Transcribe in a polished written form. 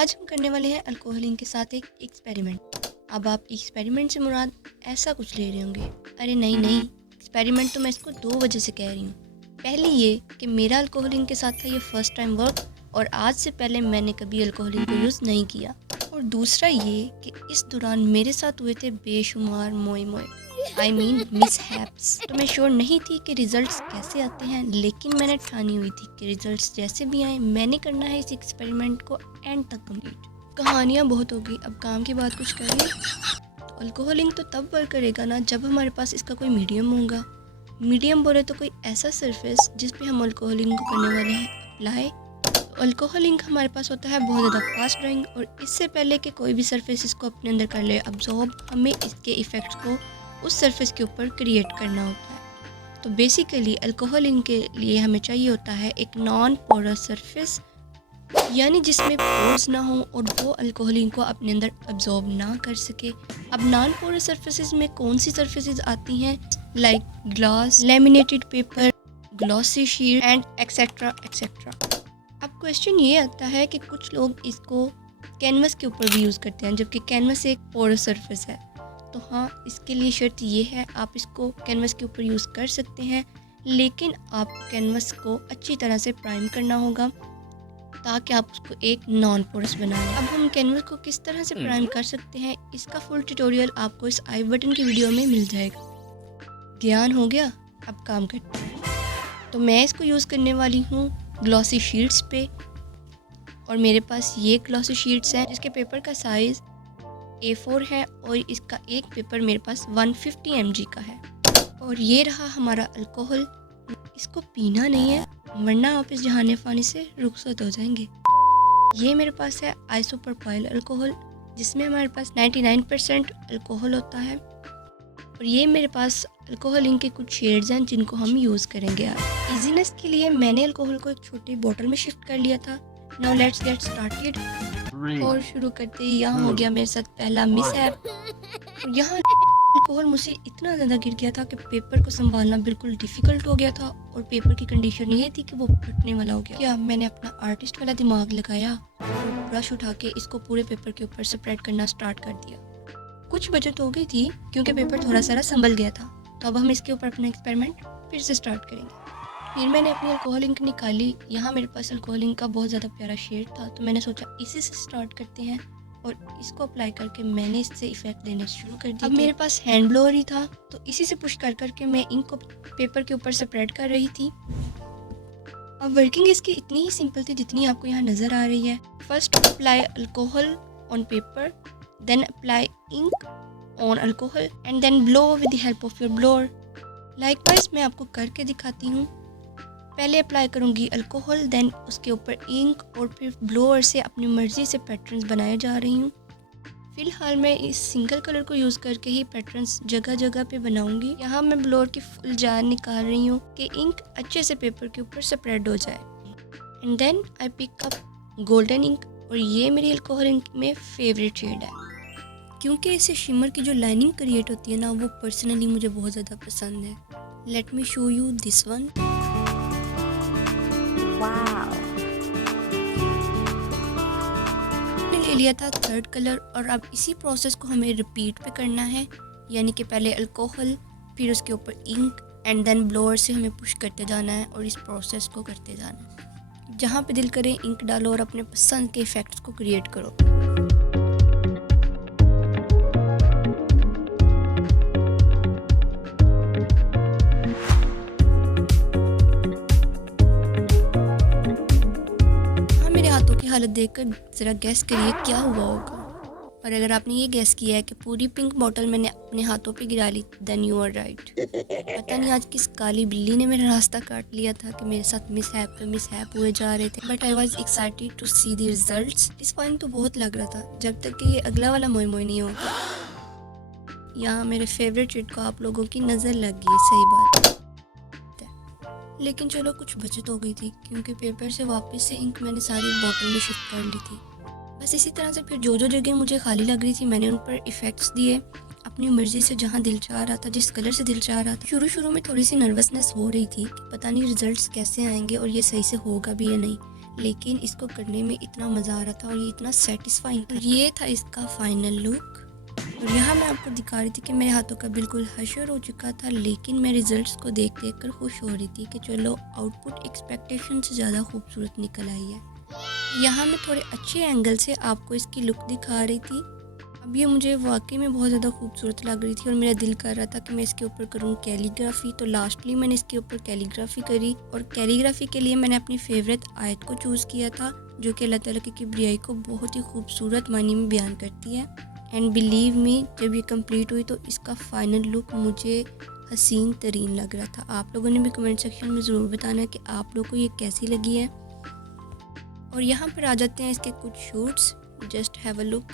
आज हम करने वाले हैं अल्कोहल इंक के साथ एक एक्सपेरिमेंट। अब आप एक्सपेरिमेंट से मुराद ऐसा कुछ ले रहे होंगे, अरे नहीं, एक्सपेरिमेंट तो मैं इसको दो वजह से कह रही हूँ। पहली ये कि मेरा अल्कोहल इंक के साथ था ये फर्स्ट टाइम वर्क और आज से पहले मैंने कभी अल्कोहल इंक को यूज़ नहीं किया। और दूसरा ये कि इस दौरान मेरे साथ हुए थे बेशुमार मोए मिसहैप्स। तो मैं श्योर नहीं थी कि रिजल्ट्स कैसे आते हैं, लेकिन मैंने ठानी हुई थी कि रिजल्ट्स जैसे भी आए मैंने करना है इस एक्सपेरिमेंट को एंड तक कंप्लीट। कहानियाँ बहुत होगी, अब काम की बात कुछ करिए। तो अल्कोहल इंक तो तब वर्क करेगा ना जब हमारे पास इसका कोई मीडियम होगा। मीडियम बोले तो कोई ऐसा सरफेस जिस पे हम अल्कोहल इंक को करने वाले हैं अप्लाई। तो अल्कोहल इंक हमारे पास होता है बहुत ज़्यादा फास्ट ड्राइंग और इससे पहले कि कोई भी सरफेस इसको अपने अंदर कर ले अब्जॉर्ब, हमें इसके इफ़ेक्ट्स को उस सरफेस के ऊपर क्रिएट करना होता है। तो बेसिकली अल्कोहल इंक के लिए हमें चाहिए होता है एक नॉन पोरस सरफेस, यानी जिसमें पोर्स ना हो और वो अल्कोहल इंक को अपने अंदर अब्जॉर्ब ना कर सके। अब नॉन पोरस सरफेसेस में कौन सी सरफेसेस आती हैं, like glass, laminated paper, glossy sheet and etcetera etcetera. अब क्वेश्चन ये आता है कि कुछ लोग इसको कैनवस के ऊपर भी यूज़ करते हैं, जबकि कैनवस एक पोरस सरफेस है। तो हाँ, इसके लिए शर्त ये है आप इसको कैनवस के ऊपर यूज़ कर सकते हैं, लेकिन आपको कैनवस को अच्छी तरह से प्राइम करना होगा ताकि आप उसको एक नॉन पोरस बना लें। अब हम कैनवस को किस तरह से प्राइम कर सकते हैं, इसका फुल ट्यूटोरियल आपको इस आई बटन की वीडियो में मिल जाएगा। ज्ञान हो गया, अब काम करते हैं। तो मैं इसको यूज़ करने वाली हूँ ग्लॉसी शीट्स पे, और मेरे पास ये ग्लॉसी शीट्स हैं जिसके पेपर का साइज़ A4 है और इसका एक पेपर मेरे पास 150 mg का है। और ये रहा हमारा अल्कोहल। इसको पीना नहीं है वरना आप इस जहाने फ़ानी से रुखसत हो जाएंगे। ये मेरे पास है आइसोप्रोपाइल अल्कोहल जिसमें हमारे पास 99% अल्कोहल होता है। और ये मेरे पास अल्कोहल इंक के कुछ शेड्स हैं जिनको हम यूज़ करेंगे आज। इजीनेस के लिए मैंने अल्कोहल को एक छोटी बोतल में शिफ्ट कर लिया था। Now let's get started. और शुरू करते ही यहाँ हो गया मेरे साथ पहला मिसहैप। यहाँ अल्कोहल मुझसे इतना ज़्यादा गिर गया था कि पेपर को संभालना बिल्कुल डिफ़िकल्ट हो गया था और पेपर की कंडीशन ये थी कि वो फटने वाला हो गया। क्या मैंने अपना आर्टिस्ट वाला दिमाग लगाया और ब्रश उठा के इसको पूरे पेपर के ऊपर स्प्रेड करना स्टार्ट कर दिया। कुछ बचत हो गई थी क्योंकि पेपर थोड़ा सारा संभल गया था। तो अब हम इसके ऊपर अपना एक्सपेरिमेंट फिर से स्टार्ट करेंगे। फिर मैंने अपनी अल्कोहल इंक निकाली। यहाँ मेरे पास अल्कोहल इंक का बहुत ज़्यादा प्यारा शेड था, तो मैंने सोचा इसी से स्टार्ट करते हैं और इसको अप्लाई करके मैंने इससे इफेक्ट देने शुरू कर दिया। अब मेरे पास हैंड ब्लोअर ही था, तो इसी से पुश कर करके मैं इंक को पेपर के ऊपर स्प्रेड कर रही थी। अब वर्किंग इसकी इतनी ही सिंपल थी जितनी आपको यहाँ नज़र आ रही है। First apply alcohol on paper, then apply ink on alcohol and then blow with the help of your blower. Likewise मैं आपको करके दिखाती हूँ। पहले अप्लाई करूँगी अल्कोहल, देन उसके ऊपर इंक और फिर ब्लोअर से अपनी मर्ज़ी से पैटर्न्स बनाए जा रही हूँ। फ़िलहाल मैं इस सिंगल कलर को यूज़ करके ही पैटर्न्स जगह जगह पे बनाऊँगी। यहाँ मैं ब्लोअर की फुल जान निकाल रही हूँ कि इंक अच्छे से पेपर के ऊपर स्प्रेड हो जाए। And then I pick up golden ink, और ये मेरी अल्कोहल इंक में फेवरेट शेड है क्योंकि इससे शिमर की जो लाइनिंग क्रिएट होती है ना, वो पर्सनली मुझे बहुत ज़्यादा पसंद है। Let me show you this one. ले लिया था थर्ड कलर और अब इसी प्रोसेस को हमें रिपीट पे करना है, यानी कि पहले अल्कोहल, फिर उसके ऊपर इंक एंड देन ब्लोअर से हमें पुश करते जाना है और इस प्रोसेस को करते जाना है। जहाँ पे दिल करे इंक डालो और अपने पसंद के इफ़ेक्ट्स को क्रिएट करो। हालत देखकर ज़रा गैस करिए क्या हुआ होगा। और अगर आपने ये गैस किया है कि पूरी पिंक बॉटल मैंने अपने हाथों पे गिरा ली, देन यू आर राइट। पता नहीं आज किस काली बिल्ली ने मेरा रास्ता काट लिया था कि मेरे साथ मिसहैप हुए जा रहे थे। But I was excited to see the results. Satisfying तो बहुत लग रहा था जब तक कि ये अगला वाला मोए नहीं होगा। यहाँ मेरे फेवरेट शेड को आप लोगों की नज़र लग गई, सही बात है। लेकिन चलो कुछ बचत हो गई थी क्योंकि पेपर से वापस से इंक मैंने सारी बॉटल में शिफ्ट कर ली थी। बस इसी तरह से फिर जो जगह मुझे खाली लग रही थी मैंने उन पर इफ़ेक्ट्स दिए अपनी मर्ज़ी से, जहाँ दिल चाह रहा था, जिस कलर से दिल चाह रहा था। शुरू में थोड़ी सी नर्वसनेस हो रही थी कि पता नहीं रिजल्ट्स कैसे आएंगे और ये सही से होगा भी या नहीं, लेकिन इसको करने में इतना मज़ा आ रहा था और ये इतना सेटिस्फाइंग था। ये था इसका फाइनल लुक। और यहाँ मैं आपको दिखा रही थी कि मेरे हाथों का बिल्कुल हशर हो चुका था, लेकिन मैं रिजल्ट्स को देख देख कर खुश हो रही थी कि चलो आउटपुट एक्सपेक्टेशन से ज़्यादा खूबसूरत निकल आई है। यहाँ मैं थोड़े अच्छे एंगल से आपको इसकी लुक दिखा रही थी। अब ये मुझे वाकई में बहुत ज़्यादा खूबसूरत लग रही थी और मेरा दिल कर रहा था कि मैं इसके ऊपर करूँ कैलीग्राफी। तो लास्टली मैंने इसके ऊपर कैलीग्राफी करी और कैलीग्राफी के लिए मैंने अपनी फेवरेट आयत को चूज़ किया था, जो कि अल्लाह ताला की किब्रियाई को बहुत ही खूबसूरत मानी में बयान करती है। एंड बिलीव मी, जब ये कंप्लीट हुई तो इसका फाइनल लुक मुझे हसीन तरीन लग रहा था। आप लोगों ने भी कमेंट सेक्शन में ज़रूर बताना कि आप लोगों को ये कैसी लगी है। और यहाँ पर आ जाते हैं इसके कुछ shoots. Just have a look.